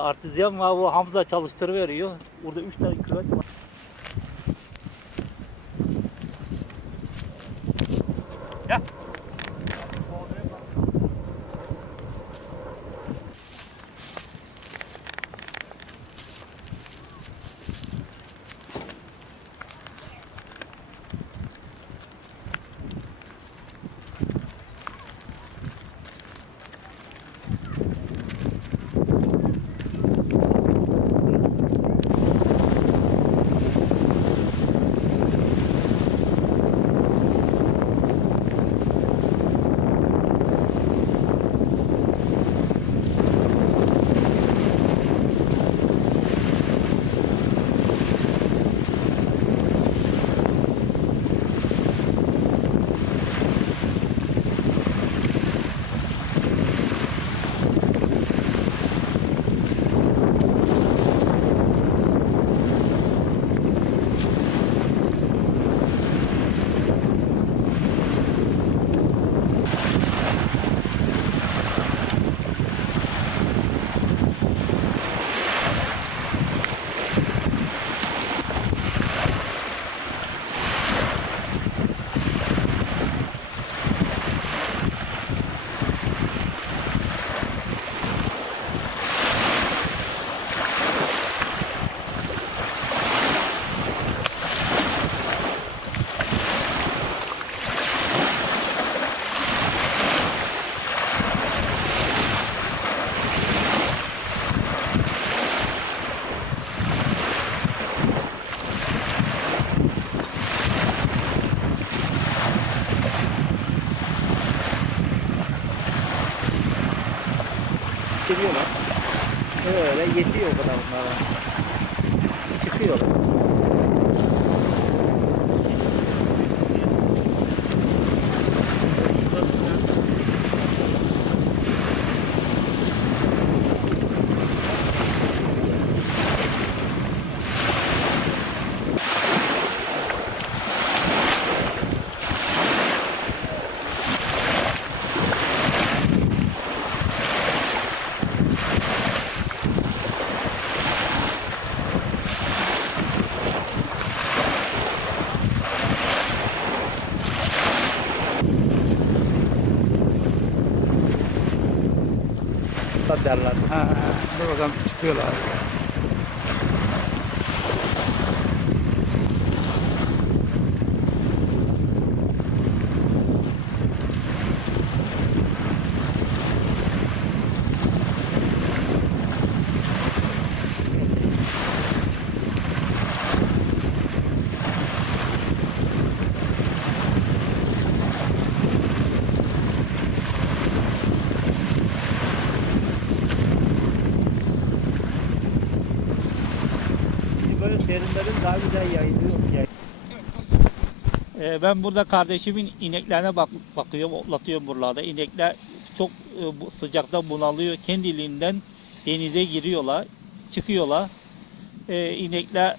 artizyan var o Hamza çalıştırıveriyor. Burada üç tane küvet var. Geliyorlar. Öyle yetiyor o kadar onlara. Çıkıyorlar. Derler. Ha, bakalım çıkıyorlar. Böyle serinlerin daha güzel yayılıyor. yay- Ee, ben burada kardeşimin ineklerine bak bakıyorum, otlatıyorum buralarda. İnekler çok e, sıcakta bunalıyor. Kendiliğinden denize giriyorlar, çıkıyorlar. Ee, inekler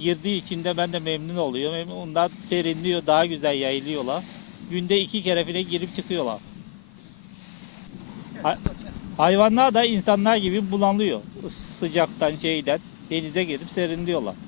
girdiği için de ben de memnun oluyorum. Onlar serinliyor, daha güzel yayılıyorlar. Günde iki kere bile girip çıkıyorlar. Ha- hayvanlar da insanlar gibi bulanıyor. Sıcaktan şeyden denize girip serinliyorlar.